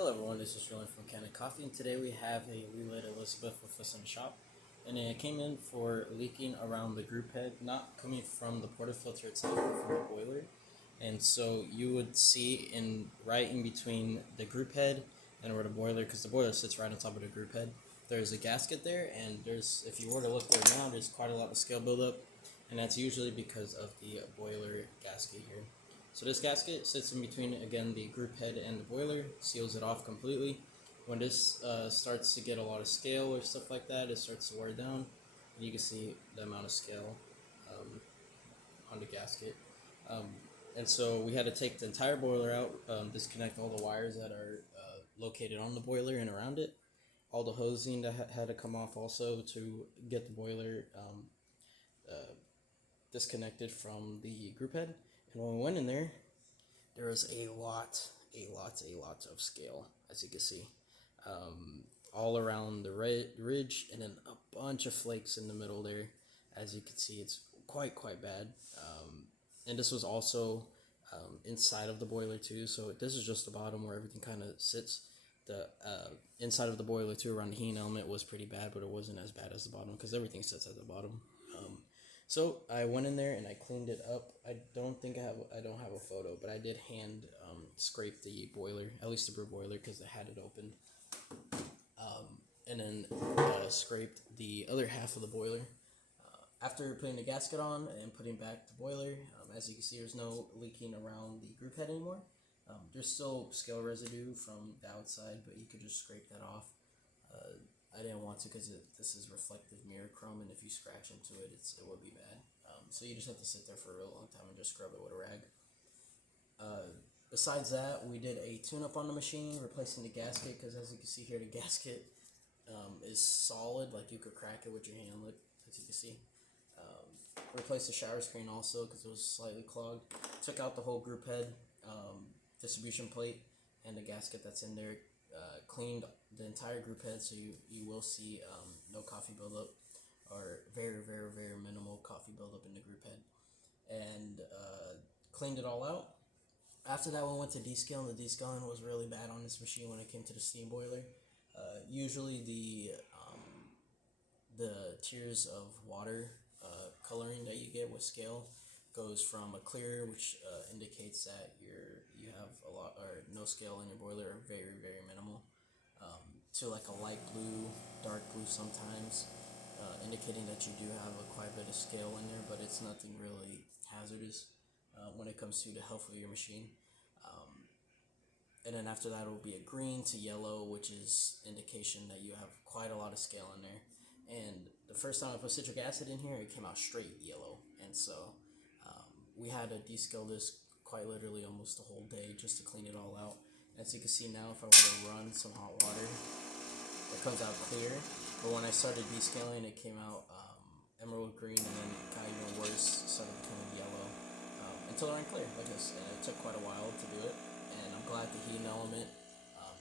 Hello everyone, this is Lelit from Kanen Coffee, and today we have a Lelit Elizabeth with us in the shop. And it came in for leaking around the group head, not coming from the portafilter itself, but from the boiler. And so you would see right in between the group head and where the boiler, because the boiler sits right on top of the group head, there's a gasket there, and if you were to look there now, there's quite a lot of scale buildup, and that's usually because of the boiler gasket here. So this gasket sits in between, again, the group head and the boiler, seals it off completely. When this starts to get a lot of scale or stuff like that, it starts to wear down. And you can see the amount of scale on the gasket. Um, and so we had to take the entire boiler out, disconnect all the wires that are located on the boiler and around it. All the hosing that had to come off also to get the boiler disconnected from the group head. And when we went in there, there was a lot of scale, as you can see, all around the ridge, and then a bunch of flakes in the middle there. As you can see, it's quite bad. And this was also inside of the boiler too. So this is just the bottom where everything kind of sits. The inside of the boiler too, around the heating element, was pretty bad, but it wasn't as bad as the bottom because everything sits at the bottom. So I went in there and I cleaned it up. I don't have a photo, but I did hand scrape the boiler, at least the brew boiler, because I had it opened. And then scraped the other half of the boiler. After putting the gasket on and putting back the boiler, as you can see, there's no leaking around the group head anymore. There's still scale residue from the outside, but you could just scrape that off. I didn't want to because this is reflective mirror chrome, and if you scratch into it, it would be bad. So you just have to sit there for a real long time and just scrub it with a rag. Besides that, we did a tune-up on the machine, replacing the gasket, because as you can see here, the gasket is solid, like you could crack it with your hand, as you can see. Replaced the shower screen also because it was slightly clogged. Took out the whole group head, distribution plate, and the gasket that's in there. Cleaned the entire group head, so you will see no coffee buildup, or very minimal coffee buildup in the group head. And cleaned it all out. After that, we went to descaling. The descaling was really bad on this machine when it came to the steam boiler. Usually the tiers of water coloring that you get with scale goes from a clear, which indicates that you have a lot or no scale in your boiler, or very minimal, to like a light blue, dark blue sometimes, indicating that you do have quite a bit of scale in there, but it's nothing really hazardous when it comes to the health of your machine. And then after that, it will be a green to yellow, which is indication that you have quite a lot of scale in there. And the first time I put citric acid in here, it came out straight yellow. And so we had to descale this quite literally almost the whole day just to clean it all out. As you can see now, if I were to run some hot water, it comes out clear. But when I started descaling, it came out emerald green, and then it got even worse, started becoming yellow, until it ran clear like this. And it took quite a while to do it. And I'm glad the heating element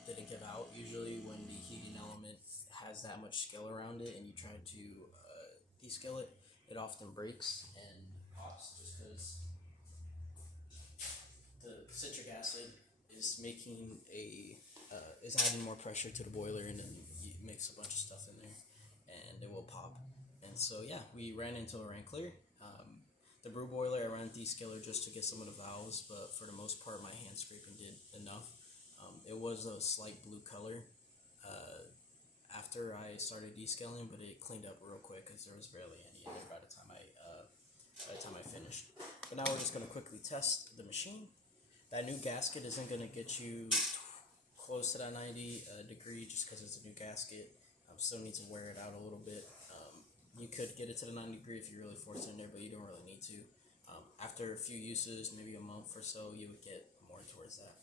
didn't give out. Usually when the heating element has that much scale around it and you try to descale it, it often breaks and pops just because the citric acid is is adding more pressure to the boiler, and then you mix a bunch of stuff in there and it will pop. And so yeah, we ran until it ran clear. The brew boiler, I ran descaler just to get some of the valves, but for the most part, my hand scraping did enough. It was a slight blue color after I started descaling, but it cleaned up real quick because there was barely any in there by the time I finished. But now we're just going to quickly test the machine. That new gasket isn't going to get you close to that 90 degree just because it's a new gasket. Still need to wear it out a little bit. You could get it to the 90 degree if you really force it in there, but you don't really need to. After a few uses, maybe a month or so, you would get more towards that.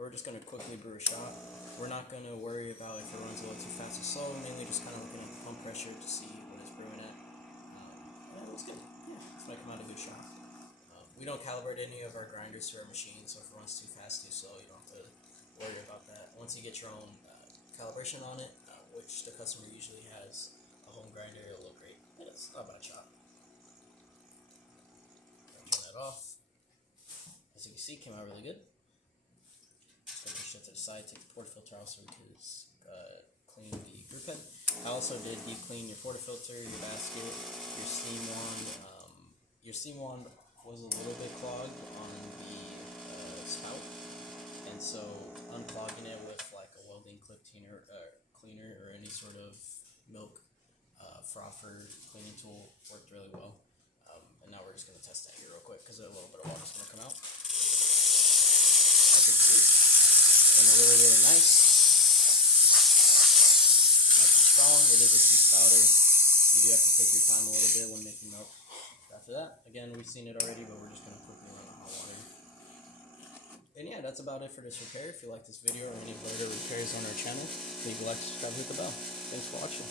We're just going to quickly brew a shot. We're not going to worry about if it runs a little too fast or slow, mainly just kind of looking at the pump pressure to see what it's brewing at. And it looks good. Yeah, it's going to come out a good shot. We don't calibrate any of our grinders to our machine, so if it runs too fast, too slow, you don't have to worry about that. Once you get your own calibration on it, which the customer usually has a home grinder, it'll look great. Yeah, it's not a bad shot. Turn that off. As you can see, it came out really good. Just gonna push that to the aside, take the portafilter out so we can clean the group head. I also did deep clean your portafilter, your basket, your steam wand. Your steam wand was a little bit clogged on the spout, and so unclogging it with like a welding clip cleaner or any sort of milk frother cleaning tool worked really well. And now we're just going to test that here real quick because a little bit of water's going to come out. As you can see, and really, really nice. Nice and strong. It is a two-spouter. You do have to take your time a little bit when making milk. After that, again, we've seen it already, but we're just going to quickly run the hot water. And yeah, that's about it for this repair. If you like this video or any further repairs on our channel, leave a like, subscribe, hit the bell. Thanks for watching.